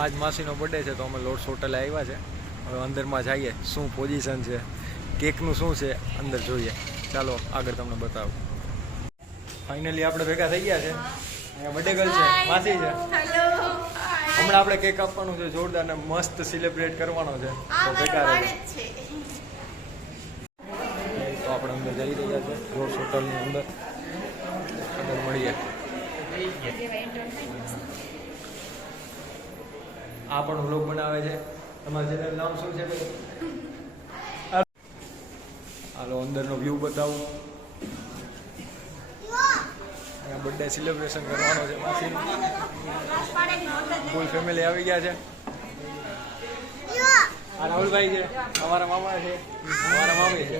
આજ માસીનો બર્થડે છે તો અમે લોર્ડ્સ હોટલે આવ્યા છે. હવે અંદરમાં જઈએ, શું પોઝિશન છે, કેકનું શું છે, અંદર જોઈએ. ચાલો આગળ તમને બતાવું. ફાઇનલી આપણે ભેગા થઈ ગયા છે. અહીંયા બર્થડે ગર્લ છે, માસી છે. હમણાં આપણે કેક આપવાનું છે, જોરદાર ને મસ્ત સેલિબ્રેટ કરવાનો છે. તો ભેગા રહે. તો આપણે અંદર જઈ રહ્યા છે લોર્ડ્સ હોટલની અંદર મળીએ. આ પણ વ્લોગ બનાવે છે. તમારું ચેનલ નામ શું છે ભાઈ? હાલો અંદરનો વ્યૂ બતાવું. અહીંયા બર્થડે સેલિબ્રેશન કરવાનો છે માસીનું. ફૂલ ફેમિલી આવી ગયા છે. આ રાહુલભાઈ છે, અમારા મામા છે, અમારા મામી છે.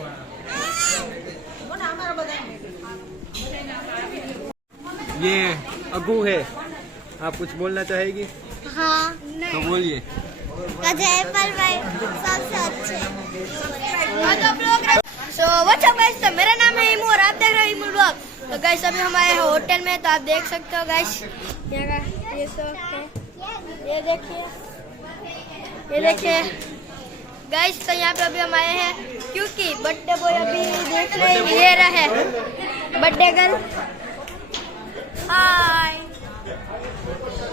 ये अगू है, आप कुछ बोलना चाहेगी? हाँ तो बोलिए. सो व्हाट्स अप गाइस, तो मेरा नाम है इमू और आप देख रहे हो इमू ब्लॉग. तो गाइस अभी हम आए हैं होटल में, तो आप देख सकते हो गाइस यहाँ का ये सब है. ये देखिए गाइस. तो यहाँ पे अभी हम आए हैं क्योंकि बर्थडे बॉय अभी देखने ये रहा है. Birthday girl hi.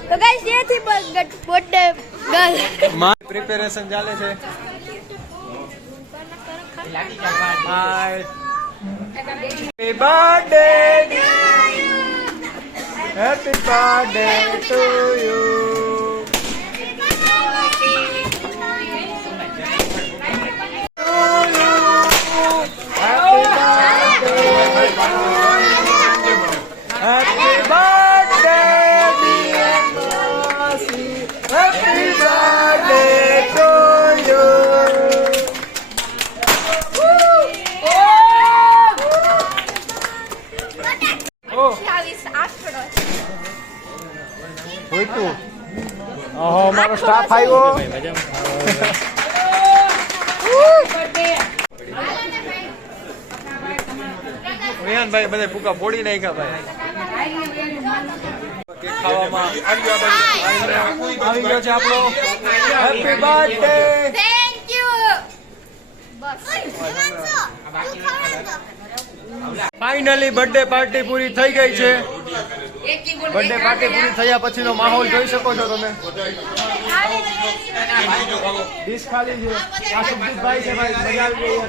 तो गाइस ये थी बर्थडे गर्ल. प्रिपरेशन ચાલે છે. Hi, happy birthday, happy birthday to you. મારો સ્ટાફ આવ્યો. ભાઈ બધા ભૂકા ફોડી નાખ્યા ભાઈ. કેક ખાવામાં આવી ગયો છે આપણો. Happy birthday. Thank you. Finally birthday party પૂરી થઈ ગઈ છે. બર્થડે પાર્ટી પૂરી થયા પછીનો માહોલ જોઈ શકો છો તમે. ડીશ ખાલી છે. આ સુખદીપભાઈ છે ભાઈ, મજા આવી ગઈ.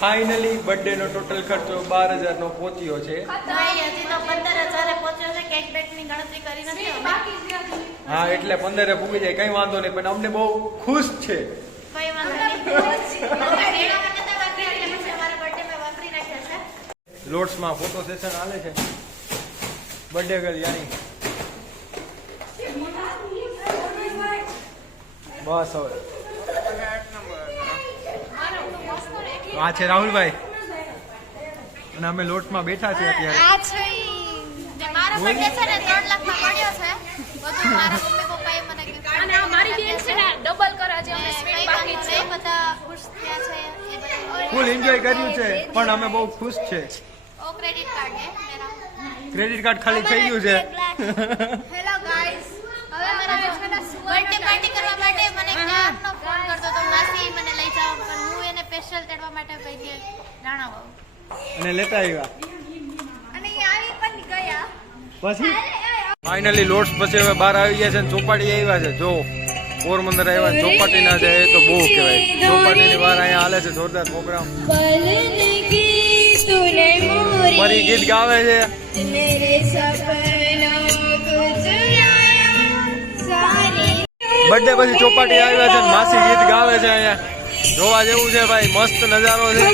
ફાઇનલી બર્થડે નો ટોટલ ખર્ચો 12,000 નો પહોંચ્યો છે. હા એટલે 15 પૂગી જાય, કઈ વાંધો નહીં, પણ અમને બહુ ખુશ છે. લોર્ડ્સ માં ફોટો સેશન હાલે છે. બર્થડે ગર્લ યાની બસ હવે આ છે રાહુલભાઈ અને અમે લોટ માં બેઠા છીએ અત્યારે. મારો બર્થડે છે ને 3 લાખ માં પડ્યો છે. બધું મારા મમ્મી પપ્પાએ મને gift અને આ મારી બેન છે ને ડબલ કરે છે. અમે સ્વીટ બાકી છે, બધા ખુશ થયા છે. એ બધા ફૂલ એન્જોય કર્યું છે, પણ અમે બહુ ખુશ છે. ઓ ક્રેડિટ કાર્ડ હે મેરા. ક્રેડિટ કાર્ડ ખાલી થઈ ગયું છે. હેલો ગાઈસ, હવે મારા બર્થડે પાર્ટી કરવા માટે મને ક્યારનો ફોન કરતો તો માસી મને લઈ જાઓ, પણ હું એને સ્પેશિયલ તેડવા માટે ગઈ હતી રાણાવાવ અને લેતા આવ્યા. અને એ આવી પણ ગયા. પછી ફાઇનલી લોર્ડ્સ પછી હવે બહાર આવી ગયા છે ને ચોપાટી આવ્યા છે. જો પોરબંદર આવ્યા ને ચોપાટી ના જાય તો બહુ કહેવાય. ચોપાટીની બહાર અહીંયા હાલે છે જોરદાર પ્રોગ્રામ. ફરી ગીત ગાવે છે. બર્થડે પછી ચોપાટી આવ્યા છે, માસી ગીત ગાવે છે. અહીંયા જોવા જેવું છે ભાઈ, મસ્ત નજારો છે.